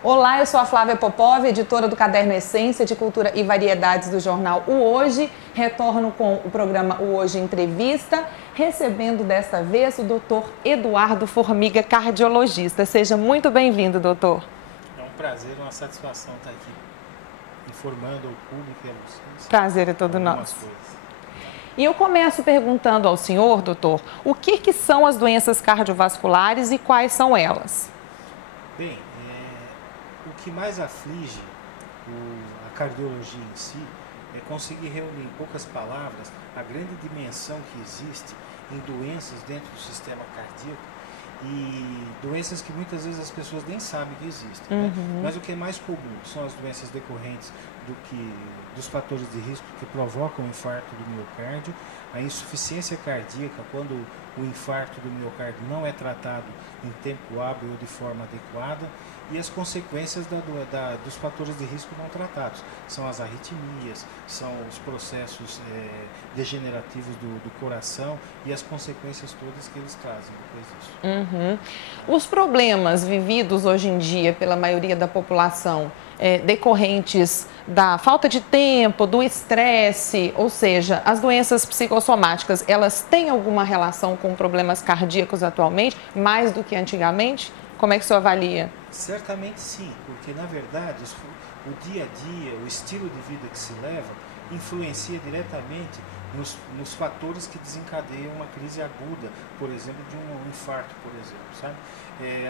Olá, eu sou a Flávia Popov, editora do Caderno Essência de Cultura e Variedades do jornal O Hoje. Retorno com o programa O Hoje Entrevista, recebendo desta vez o Dr. Eduardo Formiga, cardiologista. Seja muito bem-vindo, doutor. É um prazer, uma satisfação estar aqui informando ao público e a vocês. Prazer é todo nosso. Coisas. E eu começo perguntando ao senhor, doutor, o que são as doenças cardiovasculares e quais são elas? Bem, o que mais aflige a cardiologia em si é conseguir reunir em poucas palavras a grande dimensão que existe em doenças dentro do sistema cardíaco e doenças que muitas vezes as pessoas nem sabem que existem. Né? Mas o que é mais comum são as doenças decorrentes dos fatores de risco que provocam o infarto do miocárdio, a insuficiência cardíaca, quando o infarto do miocárdio não é tratado em tempo hábil ou de forma adequada, e as consequências dos fatores de risco não tratados. São as arritmias, são os processos degenerativos do coração e as consequências todas que eles trazem depois disso. Os problemas vividos hoje em dia pela maioria da população, decorrentes da falta de tempo, do estresse, ou seja, as doenças psicossomáticas, elas têm alguma relação com problemas cardíacos atualmente, mais do que antigamente? Como é que o senhor avalia? Certamente sim, porque na verdade o dia a dia, o estilo de vida que se leva, influencia diretamente nos fatores que desencadeiam uma crise aguda, por exemplo, de um infarto, por exemplo, sabe?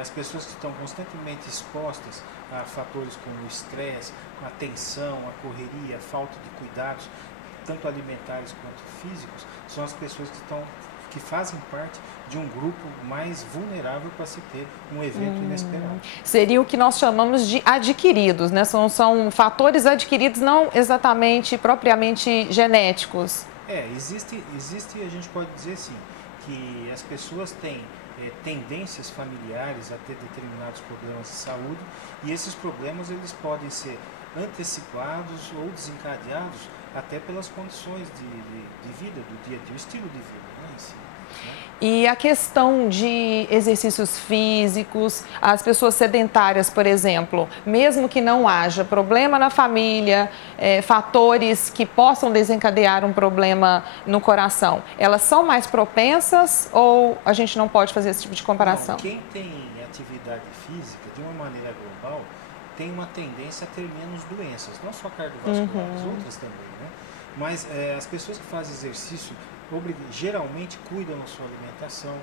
As pessoas que estão constantemente expostas a fatores como o estresse, a tensão, a correria, a falta de cuidados, tanto alimentares quanto físicos, são as pessoas que fazem parte de um grupo mais vulnerável para se ter um evento inesperado. Seria o que nós chamamos de adquiridos, né? São fatores adquiridos, não exatamente, propriamente genéticos. Existe, a gente pode dizer assim, que as pessoas têm tendências familiares a ter determinados problemas de saúde e esses problemas eles podem ser antecipados ou desencadeados até pelas condições de vida, do dia a dia, o estilo de vida, né, em si. E a questão de exercícios físicos, as pessoas sedentárias, por exemplo, mesmo que não haja problema na família, fatores que possam desencadear um problema no coração, elas são mais propensas ou a gente não pode fazer esse tipo de comparação? Não, quem tem atividade física, de uma maneira global, tem uma tendência a ter menos doenças, não só cardiovasculares, outras também, né? Mas as pessoas que fazem exercício geralmente cuidam da sua alimentação,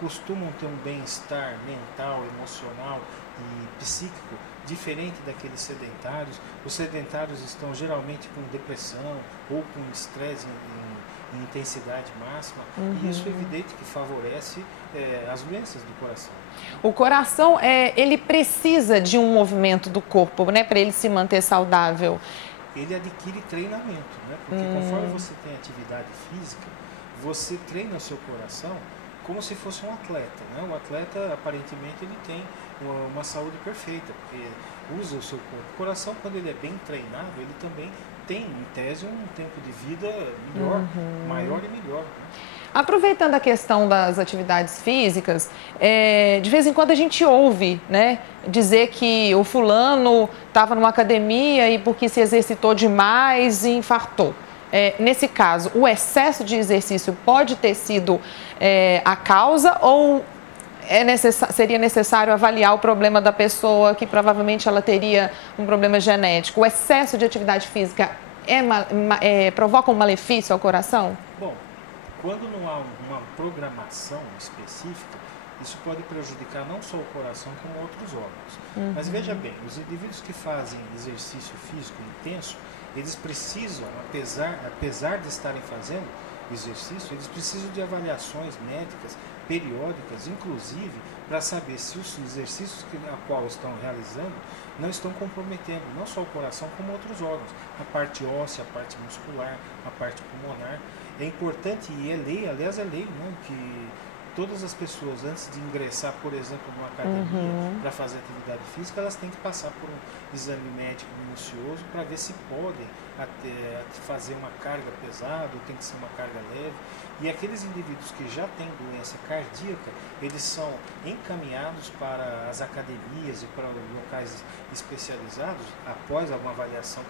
costumam ter um bem-estar mental, emocional e psíquico diferente daqueles sedentários. Os sedentários estão geralmente com depressão ou com estresse em intensidade máxima e isso é evidente que favorece as doenças do coração. O coração, ele precisa de um movimento do corpo, né, para ele se manter saudável. Ele adquire treinamento, né? Porque conforme você tem atividade física, você treina o seu coração como se fosse um atleta, né? O atleta, aparentemente, ele tem uma saúde perfeita, porque usa o seu corpo. O coração, quando ele é bem treinado, ele também tem, em tese, um tempo de vida melhor, maior e melhor, né? Aproveitando a questão das atividades físicas, de vez em quando a gente ouve, né, dizer que o fulano estava numa academia e porque se exercitou demais e infartou. Nesse caso, o excesso de exercício pode ter sido a causa ou seria necessário avaliar o problema da pessoa, que provavelmente ela teria um problema genético? O excesso de atividade física provoca um malefício ao coração? Bom, quando não há uma programação específica, isso pode prejudicar não só o coração, como outros órgãos. Mas veja bem, os indivíduos que fazem exercício físico intenso, eles precisam, apesar de estarem fazendo exercício, eles precisam de avaliações médicas periódicas, inclusive para saber se os exercícios a qual estão realizando não estão comprometendo não só o coração, como outros órgãos, a parte óssea, a parte muscular, a parte pulmonar. É importante, e é lei, aliás é lei, né, que todas as pessoas, antes de ingressar, por exemplo, numa academia para fazer atividade física, elas têm que passar por um exame médico minucioso para ver se podem fazer uma carga pesada, ou tem que ser uma carga leve. E aqueles indivíduos que já têm doença cardíaca, eles são encaminhados para as academias e para locais especializados, após uma avaliação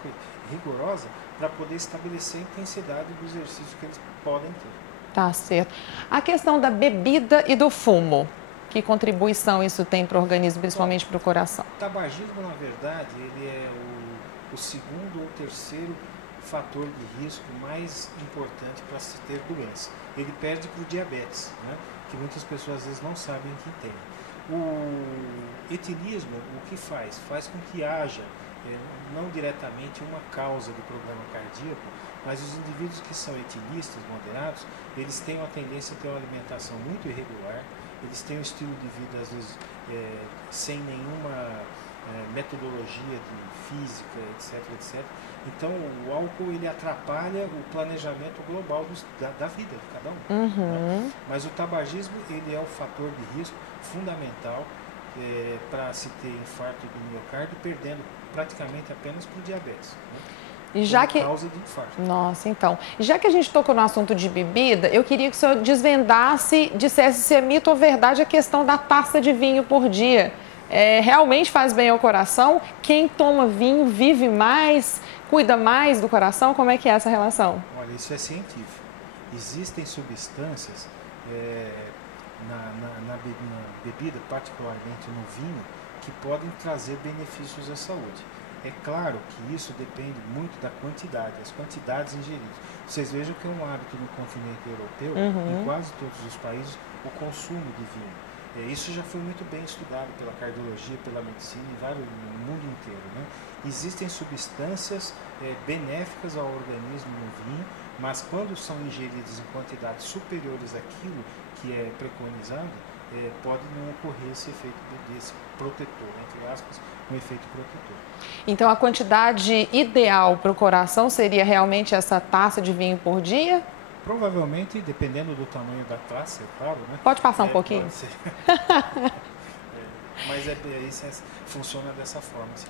rigorosa, para poder estabelecer a intensidade do exercício que eles podem ter. Tá certo. A questão da bebida e do fumo, que contribuição isso tem para o organismo, principalmente para o coração? O tabagismo, na verdade, ele é o segundo ou terceiro fator de risco mais importante para se ter doença. Ele perde para o diabetes, né? Que muitas pessoas às vezes não sabem que tem. O etilismo, o que faz? Faz com que haja, não diretamente uma causa do problema cardíaco, mas os indivíduos que são etilistas moderados, eles têm uma tendência a ter uma alimentação muito irregular, eles têm um estilo de vida, às vezes, sem nenhuma metodologia de física, etc, etc. Então, o álcool, ele atrapalha o planejamento global da vida de cada um. Né? Mas o tabagismo, ele é um fator de risco fundamental para se ter infarto do miocárdio, perdendo praticamente apenas para o diabetes. Né? E já que... causa de infarto. Nossa, então. Já que a gente tocou no assunto de bebida, eu queria que o senhor desvendasse, dissesse se é mito ou verdade a questão da taça de vinho por dia. Realmente faz bem ao coração? Quem toma vinho vive mais, cuida mais do coração? Como é que é essa relação? Olha, isso é científico. Existem substâncias na bebida, particularmente no vinho, que podem trazer benefícios à saúde. É claro que isso depende muito da quantidade, as quantidades ingeridas. Vocês vejam que é um hábito no continente europeu, em quase todos os países, o consumo de vinho. Isso já foi muito bem estudado pela cardiologia, pela medicina, no mundo inteiro. Né? Existem substâncias benéficas ao organismo no vinho, mas quando são ingeridas em quantidades superiores àquilo que é preconizado, pode não ocorrer esse efeito desse protetor, entre aspas, um efeito protetor. Então, a quantidade ideal para o coração seria realmente essa taça de vinho por dia? Provavelmente, dependendo do tamanho da taça, é claro, né? Pode passar um pouquinho? Pode ser. Mas funciona dessa forma, sim.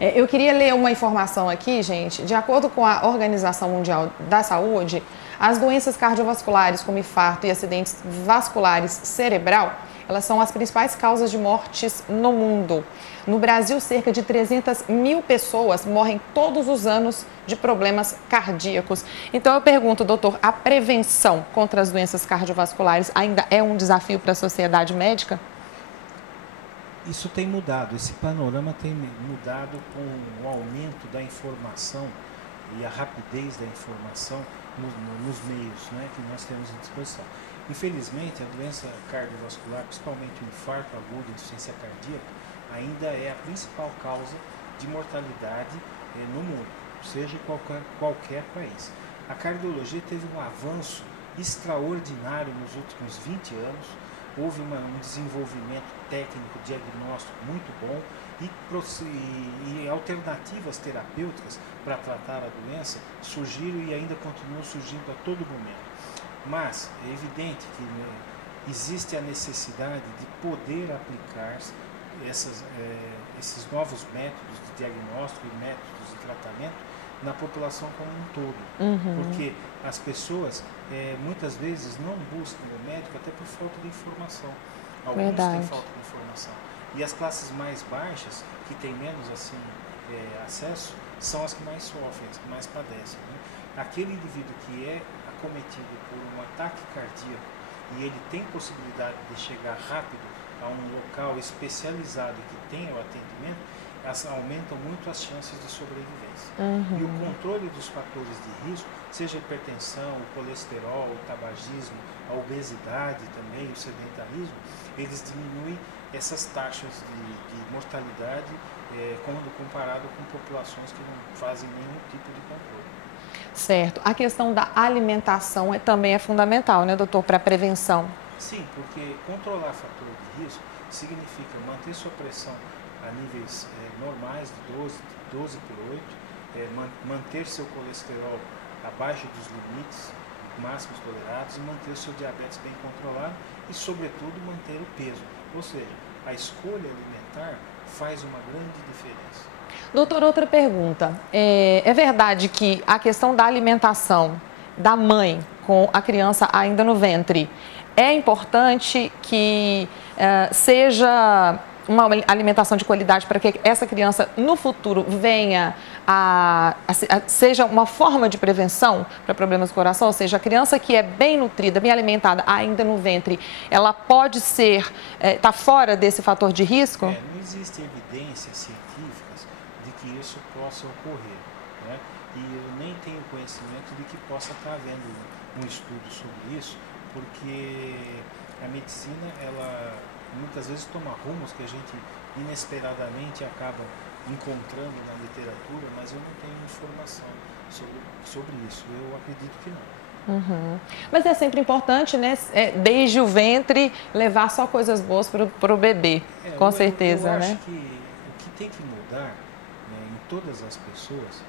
Eu queria ler uma informação aqui, gente. De acordo com a Organização Mundial da Saúde, as doenças cardiovasculares, como infarto e acidentes vasculares cerebral, elas são as principais causas de mortes no mundo. No Brasil, cerca de 300 mil pessoas morrem todos os anos de problemas cardíacos. Então, eu pergunto, doutor, a prevenção contra as doenças cardiovasculares ainda é um desafio para a sociedade médica? Isso tem mudado, esse panorama tem mudado com o aumento da informação e a rapidez da informação nos meios, né, que nós temos à disposição. Infelizmente, a doença cardiovascular, principalmente o infarto agudo e insuficiência cardíaca, ainda é a principal causa de mortalidade no mundo, seja em qualquer país. A cardiologia teve um avanço extraordinário nos últimos 20 anos, houve um desenvolvimento técnico, diagnóstico muito bom e alternativas terapêuticas para tratar a doença surgiram e ainda continuam surgindo a todo momento. Mas é evidente que existe a necessidade de poder aplicar esses novos métodos de diagnóstico e métodos de tratamento na população como um todo. Porque as pessoas muitas vezes não buscam o médico até por falta de informação. Alguns têm falta de informação. E as classes mais baixas, que têm menos assim, acesso, são as que mais sofrem, as que mais padecem. Né? Aquele indivíduo que é acometido por um ataque cardíaco e ele tem possibilidade de chegar rápido a um local especializado que tenha o atendimento, aumentam muito as chances de sobrevivência. E o controle dos fatores de risco, seja a hipertensão, o colesterol, o tabagismo, a obesidade também, o sedentarismo, eles diminuem essas taxas de mortalidade quando comparado com populações que não fazem nenhum tipo de controle. Certo. A questão da alimentação também é fundamental, né, doutor, para a prevenção? Sim, porque controlar fator de risco significa manter sua pressão a níveis normais de 12 por 8, manter seu colesterol abaixo dos limites máximos tolerados e manter o seu diabetes bem controlado e, sobretudo, manter o peso. Ou seja, a escolha alimentar faz uma grande diferença. Doutor, outra pergunta. É verdade que a questão da alimentação da mãe com a criança ainda no ventre, é importante que seja uma alimentação de qualidade para que essa criança no futuro venha seja uma forma de prevenção para problemas do coração? Ou seja, a criança que é bem nutrida, bem alimentada ainda no ventre, ela pode está fora desse fator de risco? Não existem evidências científicas de que isso possa ocorrer, né? E eu nem tenho conhecimento de que possa estar havendo um estudo sobre isso, porque a medicina, ela muitas vezes toma rumos que a gente inesperadamente acaba encontrando na literatura, mas eu não tenho informação sobre isso. Eu acredito que não. Uhum. Mas é sempre importante, né? Desde o ventre, levar só coisas boas para o bebê, com certeza, eu né? acho que o que tem que mudar, né, em todas as pessoas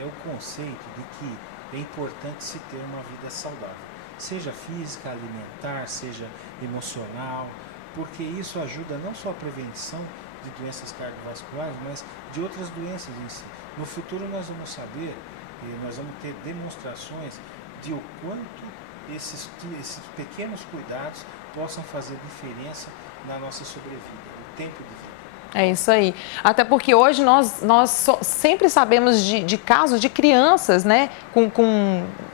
é o conceito de que é importante se ter uma vida saudável, seja física, alimentar, seja emocional, porque isso ajuda não só a prevenção de doenças cardiovasculares, mas de outras doenças em si. No futuro nós vamos saber, nós vamos ter demonstrações de o quanto esses pequenos cuidados possam fazer diferença na nossa sobrevida, no tempo de vida. É isso aí. Até porque hoje nós sempre sabemos de casos de crianças, né,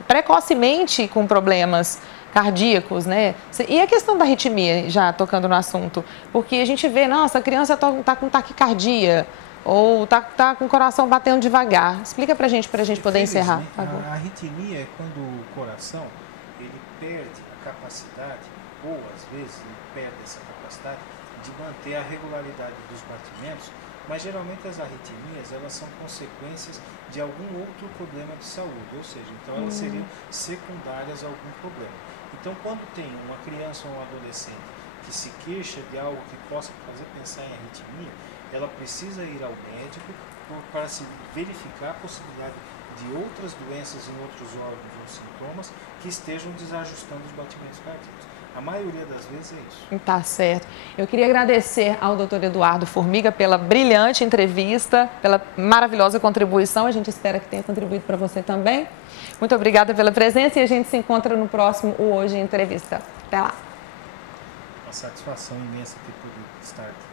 precocemente com problemas cardíacos, né? E a questão da arritmia, já tocando no assunto, porque a gente vê, nossa, a criança está com taquicardia ou está com o coração batendo devagar. Explica para a gente poder encerrar, por favor. A arritmia é quando o coração ele perde a capacidade, ou às vezes ele perde essa capacidade de manter a regularidade dos batimentos, mas geralmente as arritmias elas são consequências de algum outro problema de saúde, ou seja, então elas seriam secundárias a algum problema. Então, quando tem uma criança ou um adolescente que se queixa de algo que possa fazer pensar em arritmia, ela precisa ir ao médico para se verificar a possibilidade de outras doenças em outros órgãos ou sintomas que estejam desajustando os batimentos cardíacos. A maioria das vezes é isso. Tá certo. Eu queria agradecer ao Dr. Eduardo Formiga pela brilhante entrevista, pela maravilhosa contribuição. A gente espera que tenha contribuído para você também. Muito obrigada pela presença e a gente se encontra no próximo Hoje em Entrevista. Até lá. Uma satisfação imensa ter podido estar aqui.